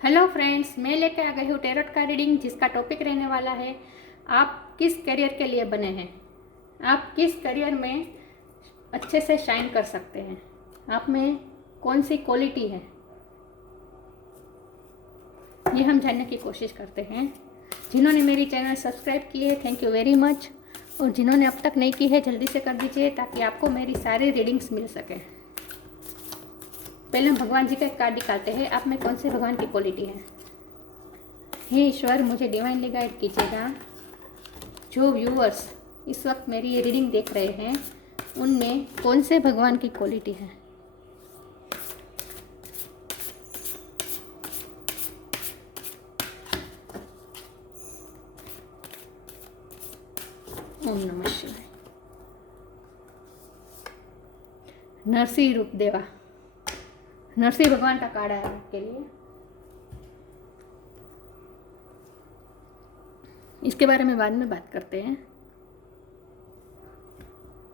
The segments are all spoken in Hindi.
हेलो फ्रेंड्स, मैं लेकर आ गई हूँ टैरोट का रीडिंग जिसका टॉपिक रहने वाला है आप किस करियर के लिए बने हैं। आप किस करियर में अच्छे से शाइन कर सकते हैं। आप में कौन सी क्वालिटी है, ये हम जानने की कोशिश करते हैं। जिन्होंने मेरी चैनल सब्सक्राइब की है, थैंक यू वेरी मच। और जिन्होंने अब तक नहीं की है, जल्दी से कर दीजिए ताकि आपको मेरी सारी रीडिंग्स मिल सके। पहले हम भगवान जी का एक कार्ड निकालते हैं। आप में कौन से भगवान की क्वालिटी है। हे ईश्वर, मुझे डिवाइनली गाइड कीजिएगा। जो व्यूअर्स इस वक्त मेरी ये रीडिंग देख रहे हैं, उनमें कौन से भगवान की क्वालिटी है। ओम नमः शिवाय। नरसिंह रूप देवा, नरसिंह भगवान का कार्ड आया आपके लिए। इसके बारे में बाद में बात करते हैं।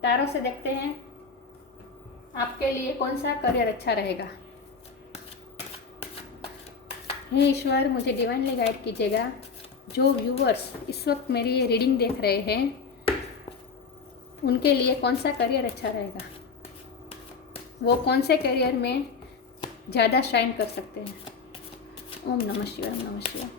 तारों से देखते हैं आपके लिए कौन सा करियर अच्छा रहेगा। हे ईश्वर, मुझे डिवाइनली गाइड कीजिएगा। जो व्यूअर्स इस वक्त मेरी ये रीडिंग देख रहे हैं, उनके लिए कौन सा करियर अच्छा रहेगा। वो कौन से करियर में ज़्यादा शाइन कर सकते हैं। ओम नमः शिवाय, ओम नमः शिवाय।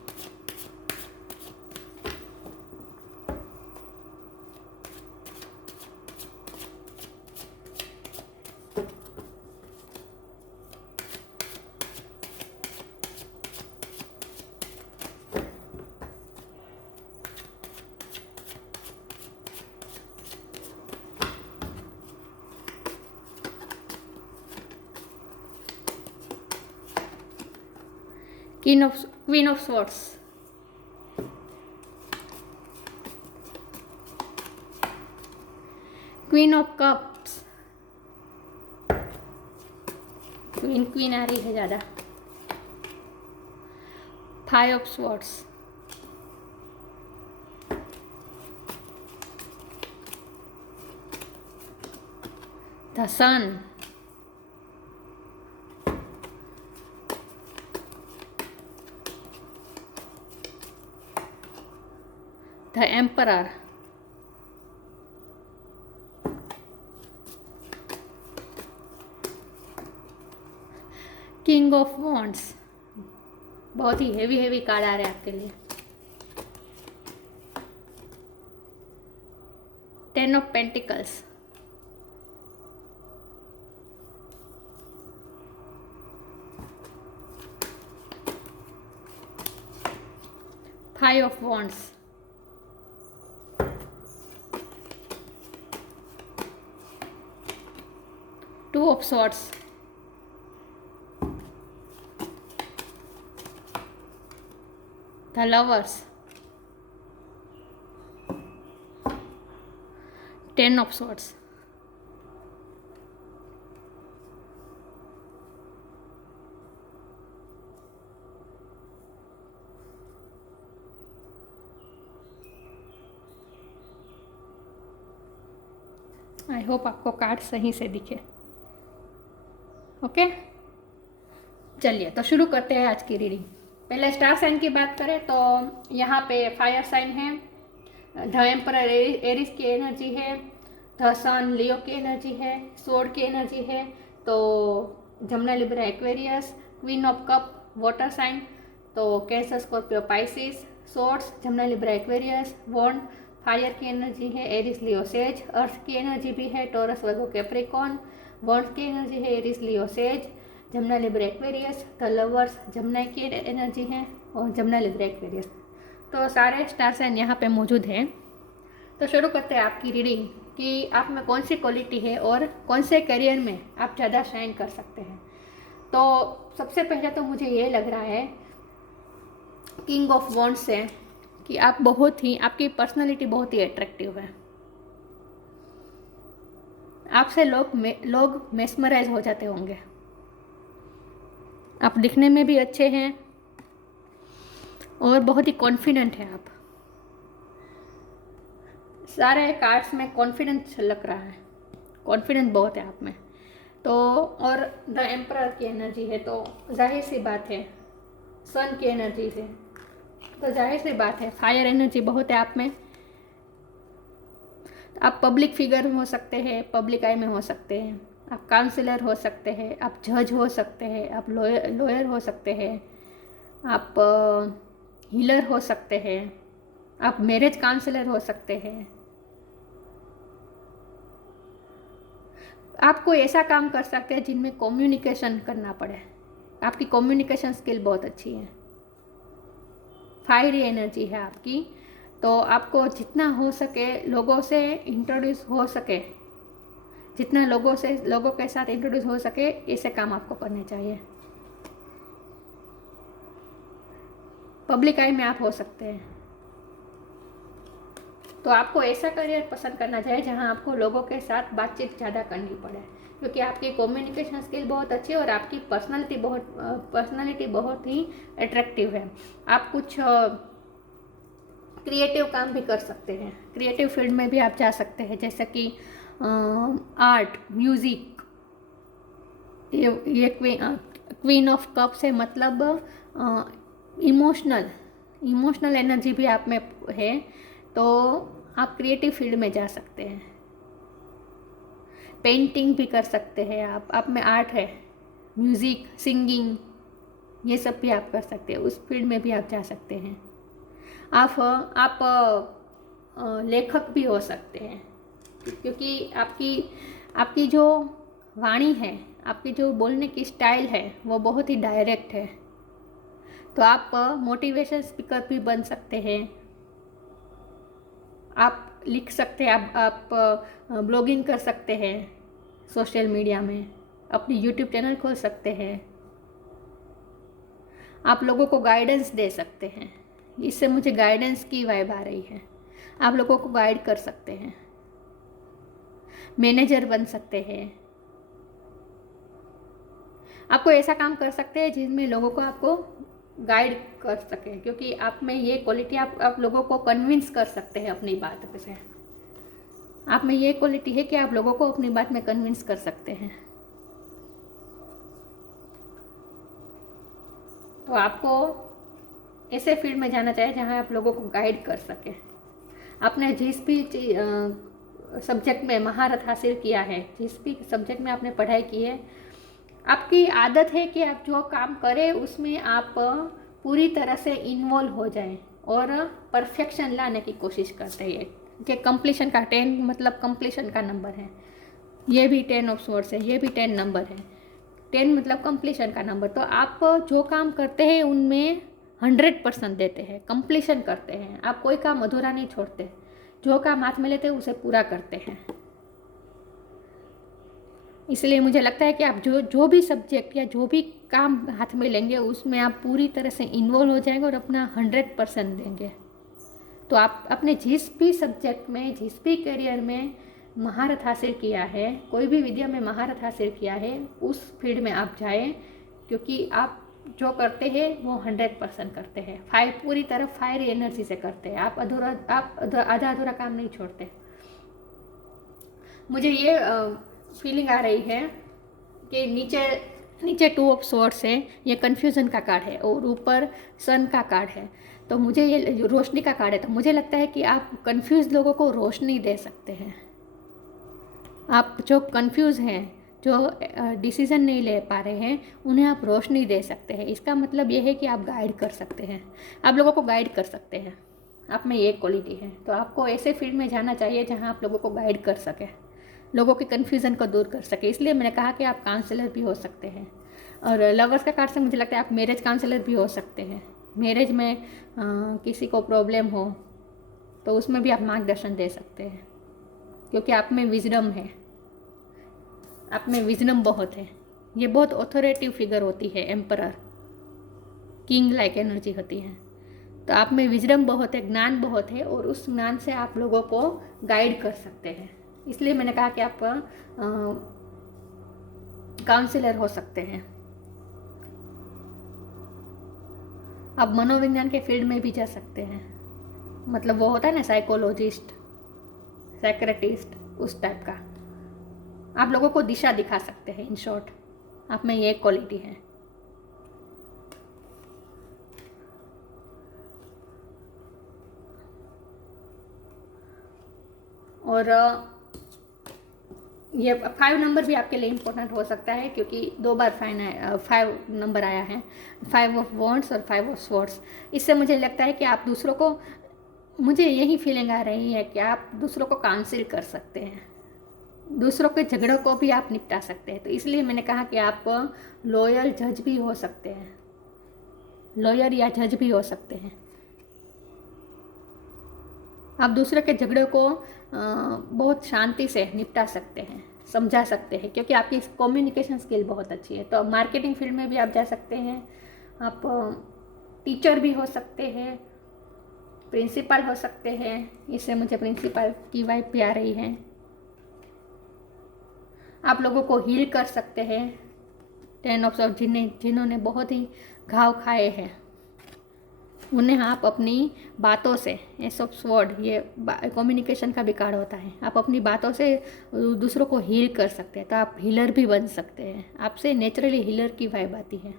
Queen of Swords, Queen of Cups, queen आ रही है ज़्यादा। 5 of Swords, the Sun, the Emperor, King of Wands। बहुत ही हेवी कार्ड आ रहे हैं आपके लिए। 10 of Pentacles, Five of Wands, Two of Swords, the Lovers, 10 of Swords। I hope आपको कार्ड सही से दिखे। ओके, चलिए तो शुरू करते हैं आज की रीडिंग। पहले स्टार साइन की बात करें तो यहाँ पे फायर साइन है, द एम्परर एरिस की एनर्जी है, द सन लियो की एनर्जी है, सोर्ड की एनर्जी है। तो Gemini Libra Aquarius, queen of cup water sign, तो Cancer Scorpio Pisces, swords Gemini Libra Aquarius, wand fire की एनर्जी है, एरिस लियो सेज, अर्थ की एनर्जी भी है, टॉरस वर्गो कैप्रिकॉर्न, वॉन्ड की एनर्जी है, Aries Leo says, Jamuna Libra Aquarius, the lovers Jamuna की एनर्जी है और जमुना लिब्रा एक्वेरियस। तो सारे स्टार साइन यहाँ पे मौजूद हैं। तो शुरू करते हैं आपकी रीडिंग कि आप में कौन सी क्वालिटी है और कौन से करियर में आप ज़्यादा शाइन कर सकते हैं। तो सबसे पहले तो मुझे ये लग रहा है किंग ऑफ वॉन्ड्स से कि आप बहुत ही, आपकी पर्सनालिटी बहुत ही अट्रैक्टिव है। आपसे लोग मेस्मराइज हो जाते होंगे। आप दिखने में भी अच्छे हैं और बहुत ही कॉन्फिडेंट हैं आप। सारे कार्ड्स में कॉन्फिडेंस झलक रहा है, कॉन्फिडेंस बहुत है आप में। तो और द एम्परर की एनर्जी है, तो जाहिर सी बात है सन की एनर्जी से, तो जाहिर सी बात है फायर एनर्जी बहुत है आप में। आप पब्लिक फिगर हो सकते हैं, पब्लिक आई में हो सकते हैं, आप काउंसलर हो सकते हैं, आप जज हो सकते हैं, आप लॉयर हो सकते हैं, आप हीलर हो सकते हैं, आप मैरिज काउंसलर हो सकते हैं। आप कोई ऐसा काम कर सकते हैं जिनमें कम्युनिकेशन करना पड़े, आपकी कम्युनिकेशन स्किल बहुत अच्छी है, फायरी एनर्जी है आपकी, तो आपको जितना हो सके लोगों से इंट्रोड्यूस हो सके, जितना लोगों के साथ इंट्रोड्यूस हो सके ऐसे काम आपको करने चाहिए। पब्लिक आई में आप हो सकते हैं, तो आपको ऐसा करियर पसंद करना चाहिए जहां आपको लोगों के साथ बातचीत ज़्यादा करनी पड़े, क्योंकि आपकी कम्युनिकेशन स्किल बहुत अच्छी है और आपकी पर्सनालिटी बहुत ही अट्रैक्टिव है। आप कुछ क्रिएटिव काम भी कर सकते हैं, क्रिएटिव फील्ड में भी आप जा सकते हैं, जैसे कि आर्ट, म्यूज़िक। ये क्वीन ऑफ कप्स है, मतलब इमोशनल एनर्जी भी आप में है, तो आप क्रिएटिव फील्ड में जा सकते हैं। पेंटिंग भी कर सकते हैं आप में आर्ट है, म्यूज़िक, सिंगिंग, ये सब भी आप कर सकते हैं, उस फील्ड में भी आप जा सकते हैं। आप लेखक भी हो सकते हैं, क्योंकि आपकी जो वाणी है, आपकी जो बोलने की स्टाइल है वो बहुत ही डायरेक्ट है, तो आप मोटिवेशन स्पीकर भी बन सकते हैं। आप लिख सकते हैं, आप ब्लॉगिंग कर सकते हैं सोशल मीडिया में, अपनी यूट्यूब चैनल खोल सकते हैं, आप लोगों को गाइडेंस दे सकते हैं। इससे मुझे गाइडेंस की वाइब आ रही है, आप लोगों को गाइड कर सकते हैं, मैनेजर बन सकते हैं। आपको ऐसा काम कर सकते हैं जिसमें लोगों को आपको गाइड कर सके, क्योंकि आप में ये क्वालिटी, आप लोगों को कन्विंस कर सकते हैं अपनी बात से। आप में ये क्वालिटी है कि आप लोगों को अपनी बात में कन्विंस कर सकते हैं, तो आपको ऐसे फील्ड में जाना चाहिए जहां आप लोगों को गाइड कर सके। आपने जिस भी सब्जेक्ट में महारत हासिल किया है, जिस भी सब्जेक्ट में आपने पढ़ाई की है, आपकी आदत है कि आप जो काम करें उसमें आप पूरी तरह से इन्वॉल्व हो जाएं और परफेक्शन लाने की कोशिश करते हैं। कि कंप्लीशन का 10 मतलब कंप्लीशन का नंबर है, ये भी 10 ऑफ सोर्स है, ये भी 10 नंबर है, 10 मतलब कंप्लीशन का नंबर। तो आप जो काम करते हैं उनमें 100% देते हैं, कंप्लीशन करते हैं, आप कोई काम अधूरा नहीं छोड़ते, जो काम हाथ में लेते हैं उसे पूरा करते हैं। इसलिए मुझे लगता है कि आप जो भी सब्जेक्ट या जो भी काम हाथ में लेंगे उसमें आप पूरी तरह से इन्वॉल्व हो जाएंगे और अपना 100% देंगे, तो आप अपने जिस भी सब्जेक्ट में, जिस भी करियर में महारत हासिल किया है, कोई भी विद्या में महारत हासिल किया है, उस फील्ड में आप जाएं, क्योंकि आप जो करते हैं वो 100% करते हैं, पूरी तरह फायर एनर्जी से करते हैं, आप आधा अधूरा काम नहीं छोड़ते। मुझे ये फीलिंग आ रही है कि नीचे 2 ऑफ स्वॉर्ड्स है, ये कन्फ्यूज़न का कार्ड है, और ऊपर सन का कार्ड है, तो मुझे ये रोशनी का कार्ड है, तो मुझे लगता है कि आप कंफ्यूज लोगों को रोशनी दे सकते हैं। आप जो कंफ्यूज हैं, जो डिसीज़न नहीं ले पा रहे हैं, उन्हें आप रोशनी दे सकते हैं। इसका मतलब ये है कि आप गाइड कर सकते हैं, आप लोगों को गाइड कर सकते हैं, आप में ये क्वालिटी है। तो आपको ऐसे फील्ड में जाना चाहिए जहाँ आप लोगों को गाइड कर सकें, लोगों के कन्फ्यूज़न को दूर कर सके। इसलिए मैंने कहा कि आप काउंसलर भी हो सकते हैं। और लवर्स का कार्ड से मुझे लगता है आप मैरिज काउंसलर भी हो सकते हैं। मैरिज में किसी को प्रॉब्लम हो तो उसमें भी आप मार्गदर्शन दे सकते हैं, क्योंकि आप में विजडम है, आप में विजडम बहुत है। ये बहुत ऑथोरेटिव फिगर होती है, एम्परर, किंग लाइक एनर्जी होती है, तो आप में विजडम बहुत है, ज्ञान बहुत है, और उस ज्ञान से आप लोगों को गाइड कर सकते हैं। इसलिए मैंने कहा कि आप काउंसलर हो सकते हैं। आप मनोविज्ञान के फील्ड में भी जा सकते हैं, मतलब वो होता है ना साइकोलॉजिस्ट, साइकेट्रिस्ट, उस टाइप का। आप लोगों को दिशा दिखा सकते हैं। इन शॉर्ट, आप में ये क्वालिटी है। और ये 5 नंबर भी आपके लिए इम्पोर्टेंट हो सकता है, क्योंकि 2 बार 5 नंबर आया है, 5 ऑफ वॉन्ड्स और 5 ऑफ स्वॉर्ड्स। इससे मुझे लगता है कि आप दूसरों को, मुझे यही फीलिंग आ रही है कि आप दूसरों को काउंसिल कर सकते हैं, दूसरों के झगड़ों को भी आप निपटा सकते हैं। तो इसलिए मैंने कहा कि आप लॉयर जज भी हो सकते हैं, लॉयर या जज भी हो सकते हैं। आप दूसरे के झगड़े को बहुत शांति से निपटा सकते हैं, समझा सकते हैं, क्योंकि आपकी कम्युनिकेशन स्किल बहुत अच्छी है। तो मार्केटिंग फील्ड में भी आप जा सकते हैं, आप टीचर भी हो सकते हैं, प्रिंसिपल हो सकते हैं। इससे मुझे प्रिंसिपल की वाइब भी आ रही है। आप लोगों को हील कर सकते हैं। 10 ऑफ सॉर्ड्स, जिन्होंने बहुत ही घाव खाए हैं, उन्हें आप अपनी बातों से, एस ऑफ स्वॉर्ड ये कम्युनिकेशन का भी कार्ड होता है, आप अपनी बातों से दूसरों को हील कर सकते हैं। तो आप हीलर भी बन सकते हैं, आपसे नेचुरली हीलर की वाइब आती है।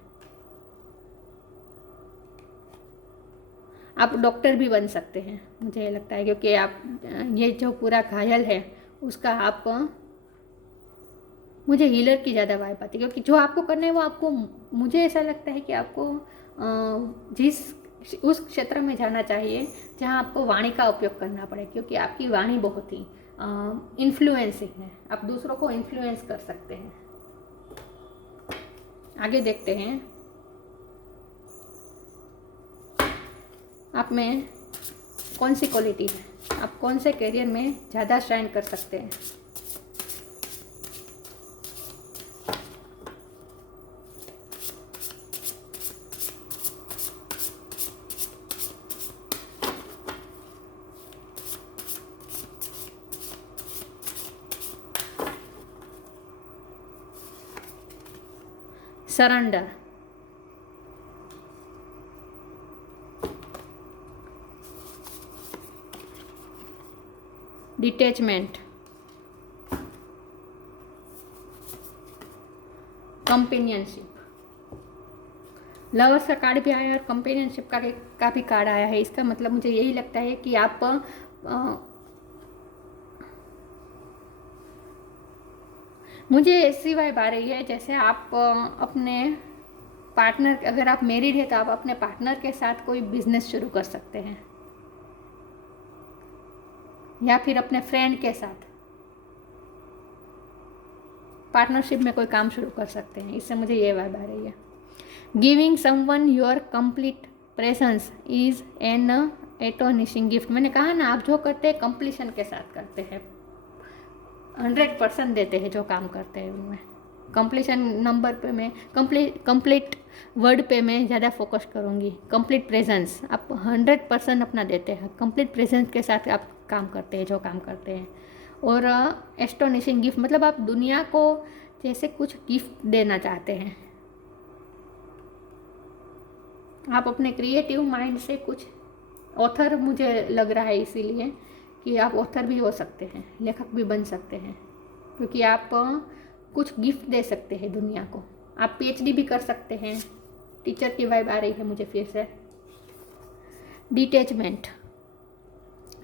आप डॉक्टर भी बन सकते हैं, मुझे लगता है, क्योंकि आप ये जो पूरा घायल है उसका आप, मुझे हीलर की ज़्यादा वाइब आती है, क्योंकि जो आपको करना है वो आपको, मुझे ऐसा लगता है कि आपको जिस उस क्षेत्र में जाना चाहिए जहाँ आपको वाणी का उपयोग करना पड़े, क्योंकि आपकी वाणी बहुत ही इन्फ्लुएंसिंग है, आप दूसरों को इन्फ्लुएंस कर सकते हैं। आगे देखते हैं आप में कौन सी क्वालिटी है, आप कौन से करियर में ज़्यादा शाइन कर सकते हैं। Surrender, detachment, companionship. लवर्स का कार्ड भी आया है और कंपेनियनशिप का भी कार्ड आया है। इसका मतलब मुझे यही लगता है कि आप मुझे ऐसी वाइब आ रही है जैसे आप अपने पार्टनर, अगर आप मैरिड है तो आप अपने पार्टनर के साथ कोई बिजनेस शुरू कर सकते हैं, या फिर अपने फ्रेंड के साथ पार्टनरशिप में कोई काम शुरू कर सकते हैं। इससे मुझे ये वाइब आ रही है। Giving someone your complete presence is an astonishing gift. मैंने कहा ना, आप जो करते हैं कंप्लीशन के साथ करते हैं, 100% देते हैं जो काम करते हैं उनमें। कंप्लीशन नंबर पे मैं कंप्लीट वर्ड पे मैं ज़्यादा फोकस करूँगी। कंप्लीट प्रेजेंस, आप 100% अपना देते हैं, कंप्लीट प्रेजेंस के साथ आप काम करते हैं जो काम करते हैं। और एस्टोनिशिंग गिफ्ट मतलब आप दुनिया को जैसे कुछ गिफ्ट देना चाहते हैं, आप अपने क्रिएटिव माइंड से कुछ, ऑथर मुझे लग रहा है इसीलिए कि आप ऑथर भी हो सकते हैं, लेखक भी बन सकते हैं, क्योंकि आप कुछ गिफ्ट दे सकते हैं दुनिया को। आप पीएचडी भी कर सकते हैं। टीचर की वाइब आ रही है मुझे फिर से। Detachment,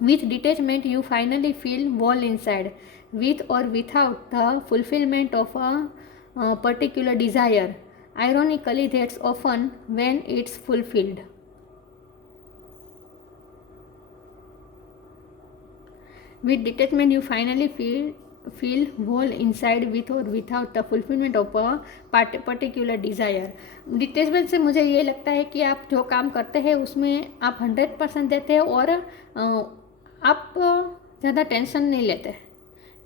with detachment you finally feel whole inside, with और without the fulfilment of a particular desire, ironically that's often when it's fulfilled. With detachment you finally feel whole inside with or without the fulfillment of a particular desire. Detachment से मुझे ये लगता है कि आप जो काम करते हैं उसमें आप 100% देते हैं, और आप ज़्यादा टेंशन नहीं लेते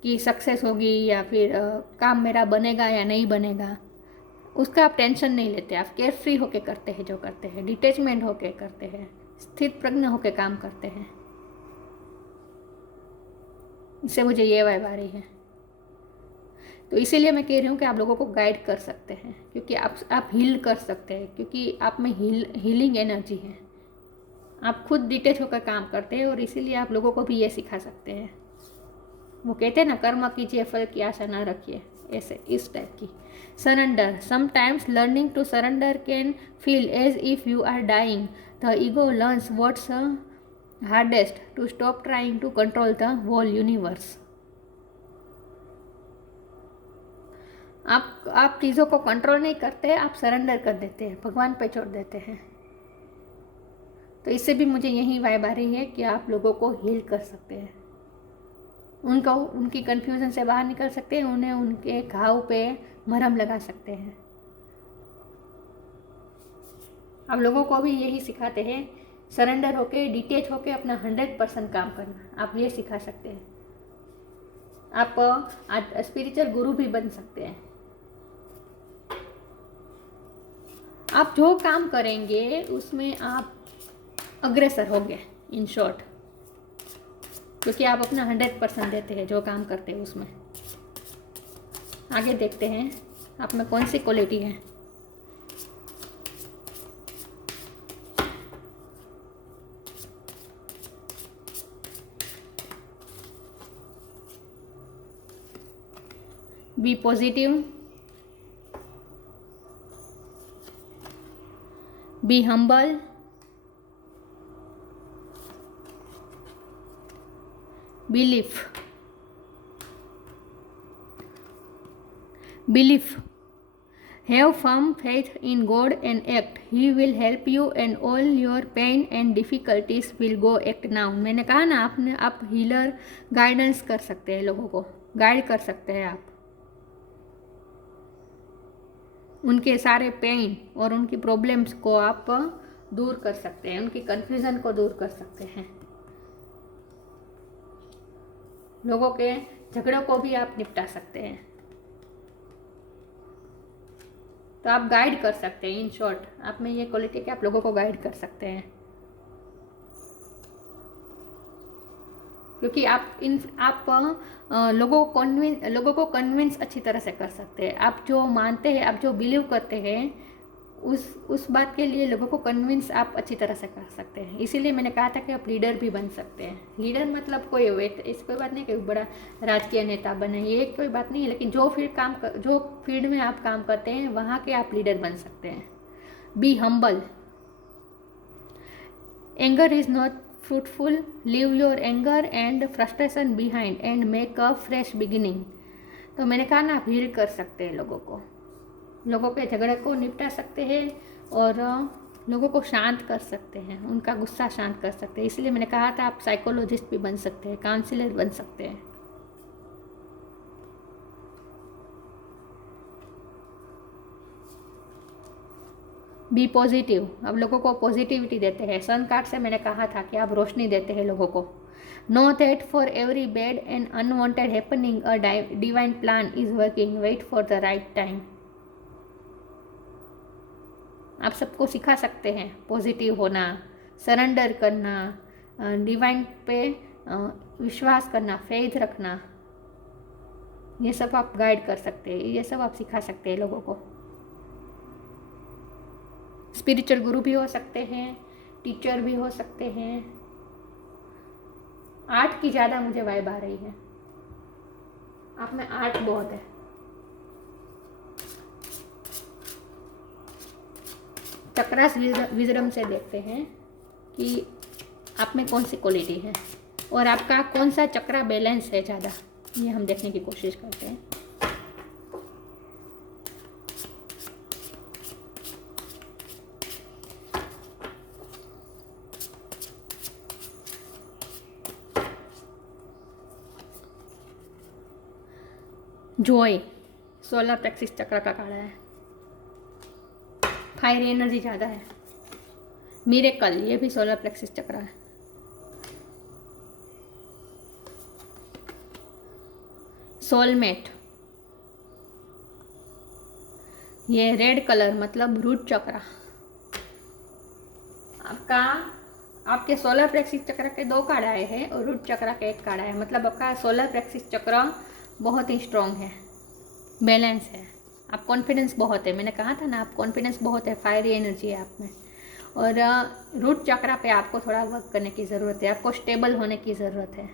कि सक्सेस होगी या फिर काम मेरा बनेगा या नहीं बनेगा, उसका आप टेंशन नहीं लेते। आप केयर फ्री होके करते हैं जो करते हैं, डिटैचमेंट होके करते हैं, स्थित प्रज्ञ होके काम करते हैं। इससे मुझे ये वाइब आ रही है। तो इसीलिए मैं कह रही हूँ कि आप लोगों को गाइड कर सकते हैं, क्योंकि आप हील कर सकते हैं, क्योंकि आप में हीलिंग एनर्जी है। आप खुद डिटेच होकर काम करते हैं और इसीलिए आप लोगों को भी ये सिखा सकते हैं। वो कहते हैं ना, कर्म कीजिए फल की आशा ना रखिए, ऐसे इस टाइप की। Surrender, sometimes learning to surrender can feel as if you are dying, the ego learns what's hardest to stop trying to control the whole universe. आप चीज़ों को कंट्रोल नहीं करते, आप सरेंडर कर देते हैं, भगवान पे छोड़ देते हैं। तो इससे भी मुझे यही वाइब आ रही है कि आप लोगों को हील कर सकते हैं, उनकी कन्फ्यूज़न से बाहर निकल सकते हैं, उन्हें उनके घाव पे मरहम लगा सकते हैं। आप लोगों को भी यही सिखाते हैं, सरेंडर होके, डिटेच होके अपना 100% काम करना। आप ये सिखा सकते हैं। आप आज स्पिरिचुअल गुरु भी बन सकते हैं। आप जो काम करेंगे उसमें आप अग्रेसर होंगे, इन शॉर्ट, क्योंकि आप अपना 100% देते हैं जो काम करते हैं उसमें। आगे देखते हैं आप में कौन सी क्वालिटी है। Be positive, be humble, belief, have firm faith in God and act. He will help you and all your pain and difficulties will go act now. मैंने कहा ना, आप हीलर गाइडेंस कर सकते हैं, लोगों को गाइड कर सकते हैं। आप उनके सारे पेन और उनकी प्रॉब्लम्स को आप दूर कर सकते हैं, उनकी कन्फ्यूज़न को दूर कर सकते हैं, लोगों के झगड़ों को भी आप निपटा सकते हैं। तो आप गाइड कर सकते हैं, इन शॉर्ट आप में ये क्वालिटी कि आप लोगों को गाइड कर सकते हैं, क्योंकि आप लोगों को कन्विंस अच्छी तरह से कर सकते हैं। आप जो मानते हैं, आप जो बिलीव करते हैं, उस बात के लिए लोगों को कन्विंस आप अच्छी तरह से कर सकते हैं। इसीलिए मैंने कहा था कि आप लीडर भी बन सकते हैं। लीडर मतलब कोई बात नहीं कि बड़ा राजकीय नेता बने, ये कोई बात नहीं है, लेकिन जो फील्ड में आप काम करते हैं वहाँ के आप लीडर बन सकते हैं। Be humble, anger is not fruitful, leave your anger and frustration behind and make a fresh beginning. तो मैंने कहा ना, आप हील कर सकते हैं, लोगों के झगड़े को निपटा सकते हैं और लोगों को शांत कर सकते हैं, उनका गुस्सा शांत कर सकते हैं। इसलिए मैंने कहा था आप साइकोलॉजिस्ट भी बन सकते हैं, काउंसलर बन सकते हैं। बी पॉजिटिव, अब लोगों को पॉजिटिविटी देते हैं। सन कार्ड से मैंने कहा था कि आप रोशनी देते हैं लोगों को। Know that for every bad and unwanted happening a divine plan is working, wait for the right time. आप सबको सिखा सकते हैं पॉजिटिव होना, सरेंडर करना, डिवाइन पे विश्वास करना, फेथ रखना। ये सब आप गाइड कर सकते हैं, ये सब आप सिखा सकते हैं लोगों को। स्पिरिचुअल गुरु भी हो सकते हैं, टीचर भी हो सकते हैं। 8 की ज़्यादा मुझे वाइब आ रही है, आप में 8 बहुत है। चक्रास विजडम से देखते हैं कि आप में कौन सी क्वालिटी है और आपका कौन सा चक्रा बैलेंस है ज़्यादा, ये हम देखने की कोशिश करते हैं। जॉय सोलर प्लेक्सिस चक्र का काढ़ा है, फायर एनर्जी ज़्यादा है। मिरेकल, ये भी सोलर प्लेक्सिस चक्र है। सोलमेट, ये रेड कलर मतलब रूट चक्र। आपके सोलर प्लेक्सिस चक्र के 2 कार्ड आए हैं और रूट चक्र का 1 कार्ड आया है, मतलब आपका सोलर प्लेक्सिस चक्र बहुत ही स्ट्रॉन्ग है, बैलेंस है। आप कॉन्फिडेंस बहुत है, मैंने कहा था ना, आप कॉन्फिडेंस बहुत है, फायरी एनर्जी है आप में। और रूट चक्र पे आपको थोड़ा वर्क करने की ज़रूरत है, आपको स्टेबल होने की ज़रूरत है।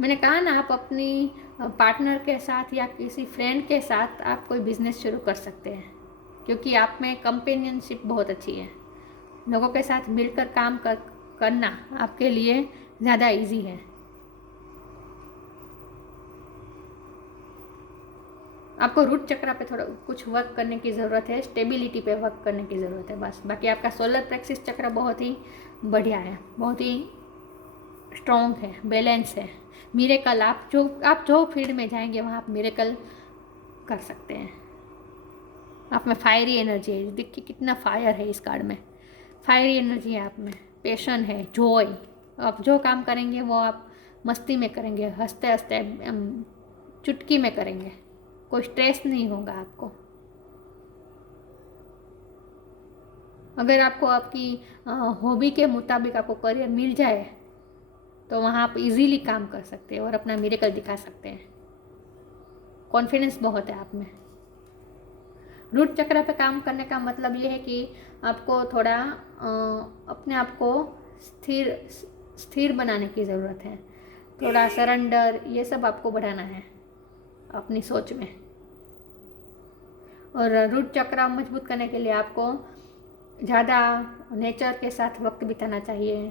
मैंने कहा ना, आप अपनी पार्टनर के साथ या किसी फ्रेंड के साथ आप कोई बिजनेस शुरू कर सकते हैं, क्योंकि आप में कंपेनियनशिप बहुत अच्छी है। लोगों के साथ मिलकर करना आपके लिए ज़्यादा इजी है। आपको रूट चक्र पे थोड़ा कुछ वर्क करने की ज़रूरत है, स्टेबिलिटी पे वर्क करने की ज़रूरत है बस। बाकी आपका सोलर प्लेक्सिस चक्र बहुत ही बढ़िया है, बहुत ही स्ट्रॉन्ग है, बैलेंस है। मिरेकल आप जो फील्ड में जाएंगे वहाँ आप मिरेकल कर सकते हैं। आप में फायरी एनर्जी है, देखिए कितना फायर है इस कार्ड में। फायरी एनर्जी है आप में, पैशन है, जॉय। आप जो काम करेंगे वो आप मस्ती में करेंगे, हंसते हंसते चुटकी में करेंगे, कोई स्ट्रेस नहीं होगा आपको। अगर आपको आपकी हॉबी के मुताबिक आपको करियर मिल जाए तो वहाँ आप इजीली काम कर सकते हैं और अपना मिरेकल दिखा सकते हैं। कॉन्फिडेंस बहुत है आप में। रूट चक्र पे काम करने का मतलब ये है कि आपको थोड़ा अपने आप को स्थिर बनाने की ज़रूरत है, थोड़ा सरेंडर, ये सब आपको बढ़ाना है अपनी सोच में। और रूट चक्र मजबूत करने के लिए आपको ज़्यादा नेचर के साथ वक्त बिताना चाहिए,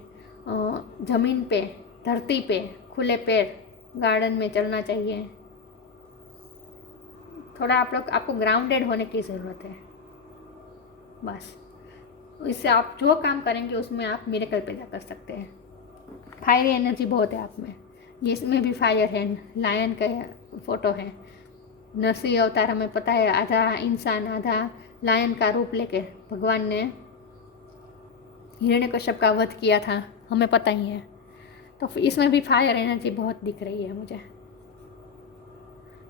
ज़मीन पे, धरती पे, खुले पैर, गार्डन में चलना चाहिए। थोड़ा आपको ग्राउंडेड होने की ज़रूरत है बस। इससे आप जो काम करेंगे उसमें आप मिरेकल पैदा कर सकते हैं। फायर एनर्जी बहुत है आप में, ये इसमें भी फायर है। लायन का फोटो है, नरसिंह अवतार हमें पता है, आधा इंसान आधा लायन का रूप लेके भगवान ने हिरण्यकश्यप का वध किया था, हमें पता ही है। तो इसमें भी फायर एनर्जी बहुत दिख रही है मुझे।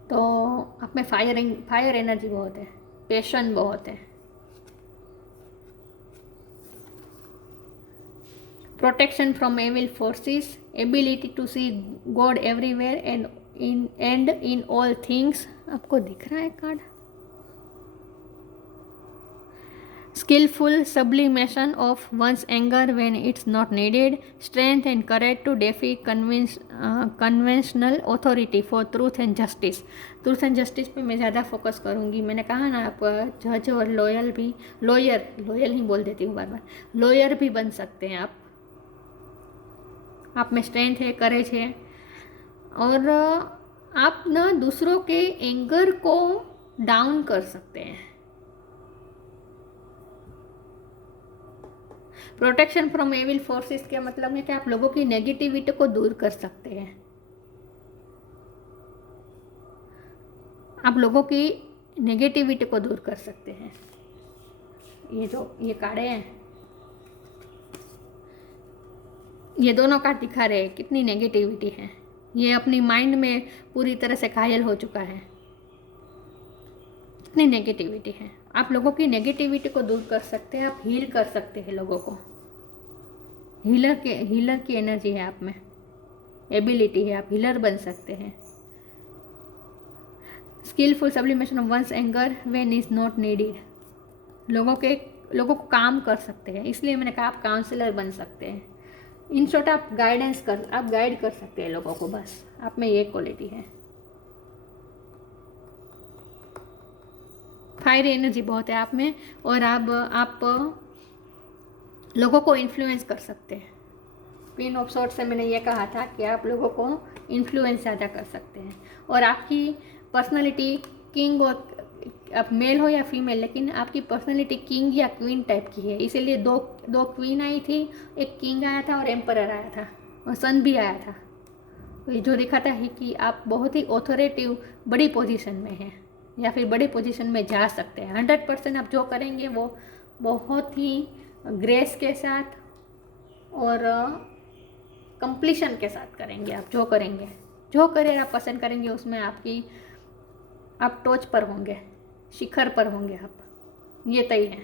तो आप में फायर एनर्जी बहुत है, पैशन बहुत है। Protection from evil forces, ability to see God everywhere and in all things. आपको दिख रहा है card? Skillful sublimation of one's anger when it's not needed, strength and courage to defy conventional authority for truth and justice. Truth and justice पे मैं ज़्यादा फोकस करूँगी। मैंने कहा ना आप जज और लॉयर ही बोल देती हूँ बार बार, लॉयर भी बन सकते हैं आप में स्ट्रेंथ है, करेज है, और आप ना दूसरों के एंगर को डाउन कर सकते हैं। प्रोटेक्शन फ्रॉम एविल फोर्सेस का मतलब है कि आप लोगों की नेगेटिविटी को दूर कर सकते हैं। आप लोगों की नेगेटिविटी को दूर कर सकते हैं। ये कार्ड हैं, ये दोनों कार्ड दिखा रहे हैं कितनी नेगेटिविटी है। ये अपनी माइंड में पूरी तरह से घायल हो चुका है, कितनी नेगेटिविटी है। आप लोगों की नेगेटिविटी को दूर कर सकते हैं, आप हील कर सकते हैं लोगों को। हीलर की एनर्जी है आप में, एबिलिटी है, आप हीलर बन सकते हैं। Skilful sublimation of one's anger when is not needed, लोगों को काम कर सकते हैं, इसलिए मैंने कहा आप काउंसलर बन सकते हैं। इन शॉर्ट आप गाइड कर सकते हैं लोगों को, बस आप में ये क्वालिटी है। फायर एनर्जी बहुत है आप में, और आप लोगों को इन्फ्लुएंस कर सकते हैं। क्वीन ऑफ सॉर्ड्स से मैंने ये कहा था कि आप लोगों को इन्फ्लुएंस ज़्यादा कर सकते हैं, और आपकी पर्सनालिटी किंग, और आप मेल हो या फीमेल, लेकिन आपकी पर्सनालिटी किंग या क्वीन टाइप की है। इसीलिए दो क्वीन आई थी, एक किंग आया था और एम्परर आया था, और सन भी आया था। तो ये जो दिखाता है कि आप बहुत ही ऑथोरिटिव बड़ी पोजीशन में हैं, या फिर बड़ी पोजीशन में जा सकते हैं। 100% आप जो करेंगे वो बहुत ही ग्रेस के साथ और कंप्लीशन के साथ करेंगे। आप जो करियर आप पसंद करेंगे उसमें आप टॉच पर होंगे, शिखर पर होंगे आप, ये तय है।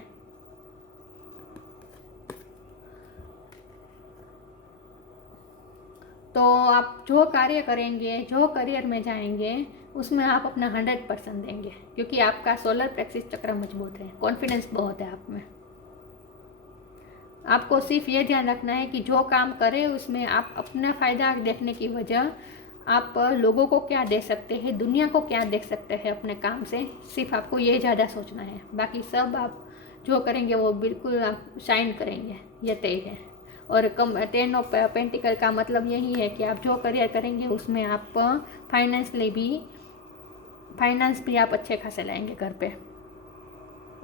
तो आप जो कार्य करेंगे, जो करियर में जाएंगे, उसमें आप अपना 100% देंगे, क्योंकि आपका सोलर प्लेक्सिस चक्र मजबूत है, कॉन्फिडेंस बहुत है आप में। आपको सिर्फ ये ध्यान रखना है कि जो काम करें उसमें आप अपना फ़ायदा देखने की वजह आप लोगों को क्या दे सकते हैं, दुनिया को क्या दे सकते हैं अपने काम से, सिर्फ आपको ये ज़्यादा सोचना है। बाकी सब आप जो करेंगे वो बिल्कुल आप शाइन करेंगे, ये तय है। और 10 ऑफ पेंटिकल का मतलब यही है कि आप जो करियर करेंगे उसमें आप फाइनेंस भी आप अच्छे खासे लाएंगे घर पे,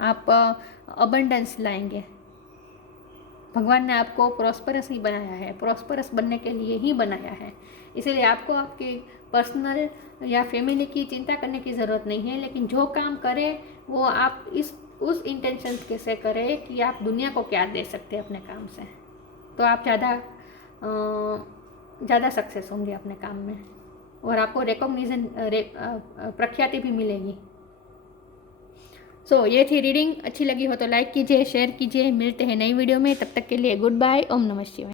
आप अबंडेंस लाएंगे। भगवान ने आपको प्रॉस्परस ही बनाया है, प्रॉस्परस बनने के लिए ही बनाया है। इसीलिए आपको आपके पर्सनल या फैमिली की चिंता करने की ज़रूरत नहीं है, लेकिन जो काम करें वो आप उस इंटेंशन के से करें कि आप दुनिया को क्या दे सकते हैं अपने काम से, तो आप ज़्यादा सक्सेस होंगे अपने काम में और आपको प्रख्याति भी मिलेगी। ये थी रीडिंग। अच्छी लगी हो तो लाइक कीजिए, शेयर कीजिए। मिलते हैं नई वीडियो में, तब तक के लिए गुड बाय। ओम नमः शिवाय।